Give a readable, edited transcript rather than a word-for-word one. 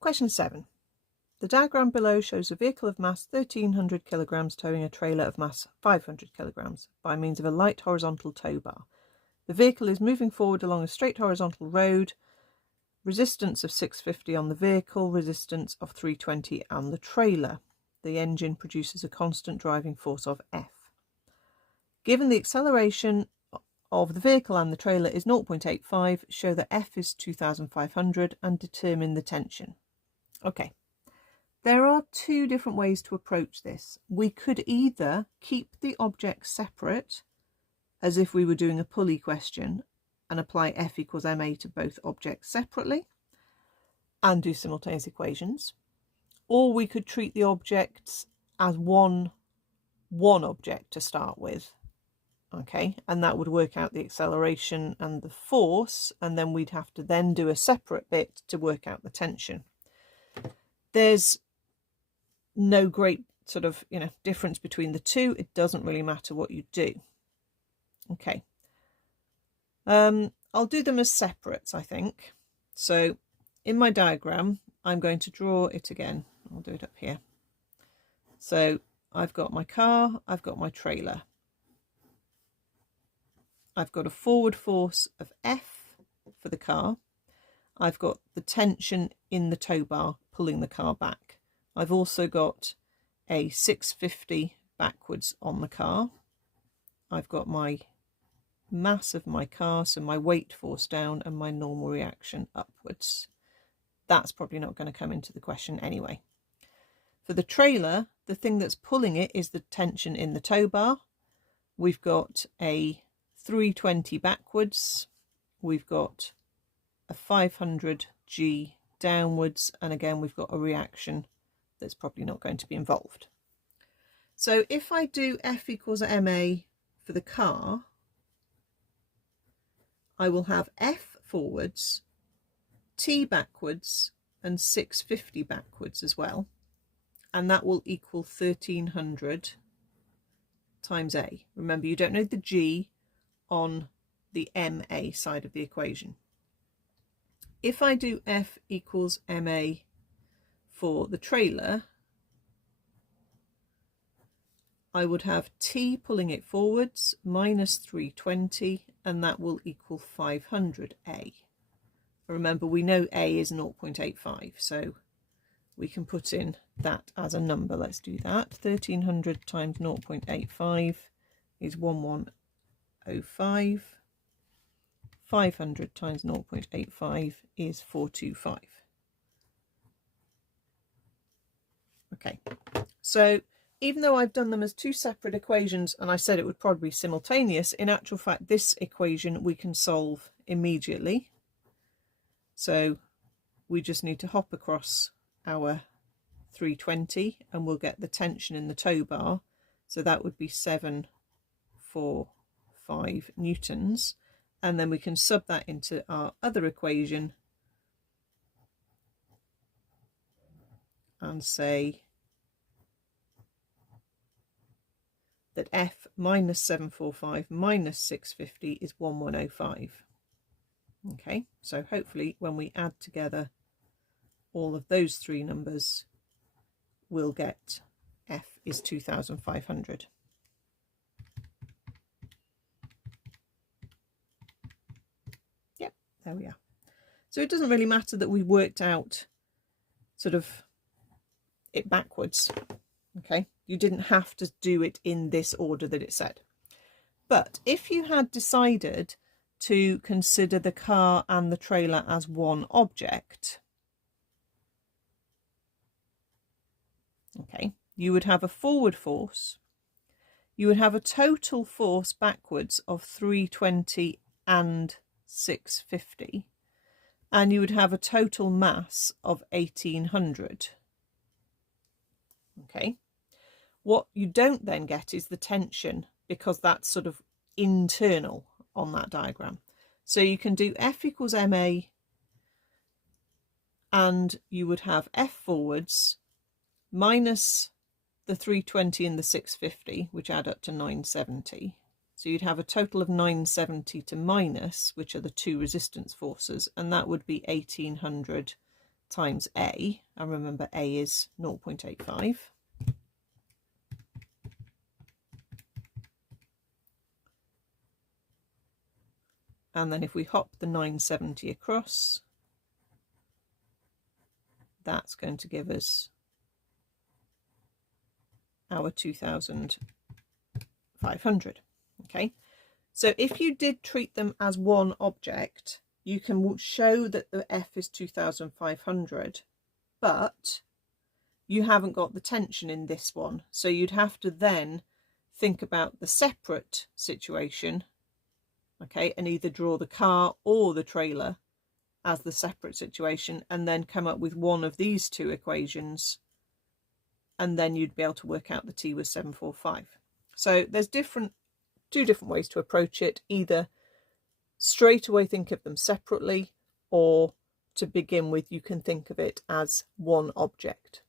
Question 7. The diagram below shows a vehicle of mass 1300 kilograms towing a trailer of mass 500 kilograms by means of a light horizontal tow bar. The vehicle is moving forward along a straight horizontal road, resistance of 650 on the vehicle, resistance of 320 on the trailer. The engine produces a constant driving force of F. Given the acceleration of the vehicle and the trailer is 0.85, show that F is 2500 and determine the tension. Okay, there are two different ways to approach this. We could either keep the objects separate, as if we were doing a pulley question, and apply F equals ma to both objects separately and do simultaneous equations, or we could treat the objects as one object to start with. Okay, and that would work out the acceleration and the force, and then we'd have to then do a separate bit to work out the tension. There's no great sort of, difference between the two. It doesn't really matter what you do. Okay. I'll do them as separates, I think. So in my diagram, I'm going to draw it again. I'll do it up here. So I've got my car, I've got my trailer. I've got a forward force of F for the car. I've got the tension in the tow bar pulling the car back. I've also got a 650 backwards on the car. I've got my mass of my car, so my weight force down, and my normal reaction upwards. That's probably not going to come into the question anyway. For the trailer, the thing that's pulling it is the tension in the tow bar. We've got a 320 backwards. We've got a 500G downwards, and again we've got a reaction that's probably not going to be involved. So if I do F equals ma for the car, I will have F forwards, T backwards, and 650 backwards as well, and that will equal 1300 times A. Remember, you don't know the G on the ma side of the equation. If I do F equals ma for the trailer, I would have T pulling it forwards minus 320, and that will equal 500A. Remember, we know A is 0.85, so we can put in that as a number. Let's do that. 1300 times 0.85 is 1105. 500 times 0.85 is 425. Okay, so even though I've done them as two separate equations and I said it would probably be simultaneous, in actual fact this equation we can solve immediately. So we just need to hop across our 320 and we'll get the tension in the tow bar. So that would be 745 newtons. And then we can sub that into our other equation and say that F minus 745 minus 650 is 1105. Okay, so hopefully when we add together all of those three numbers, we'll get F is 2500. Yep, there we are. So it doesn't really matter that we worked out sort of it backwards. Okay, you didn't have to do it in this order that it said. But if you had decided to consider the car and the trailer as one object, okay, you would have a forward force, you would have a total force backwards of 320 and 650, and you would have a total mass of 1800. Okay, what you don't then get is the tension, because that's sort of internal on that diagram. So you can do F equals ma, and you would have F forwards minus the 320 and the 650, which add up to 970. So you'd have a total of 970 to minus, which are the two resistance forces, and that would be 1800 times A, and remember A is 0.85. And then if we hop the 970 across, that's going to give us our 2,500. Okay, so if you did treat them as one object, you can show that the F is 2,500, but you haven't got the tension in this one. So you'd have to then think about the separate situation, okay, and either draw the car or the trailer as the separate situation and then come up with one of these two equations, and then you'd be able to work out the T was 745. So there's two different ways to approach it. Either straight away think of them separately, or to begin with you can think of it as one object.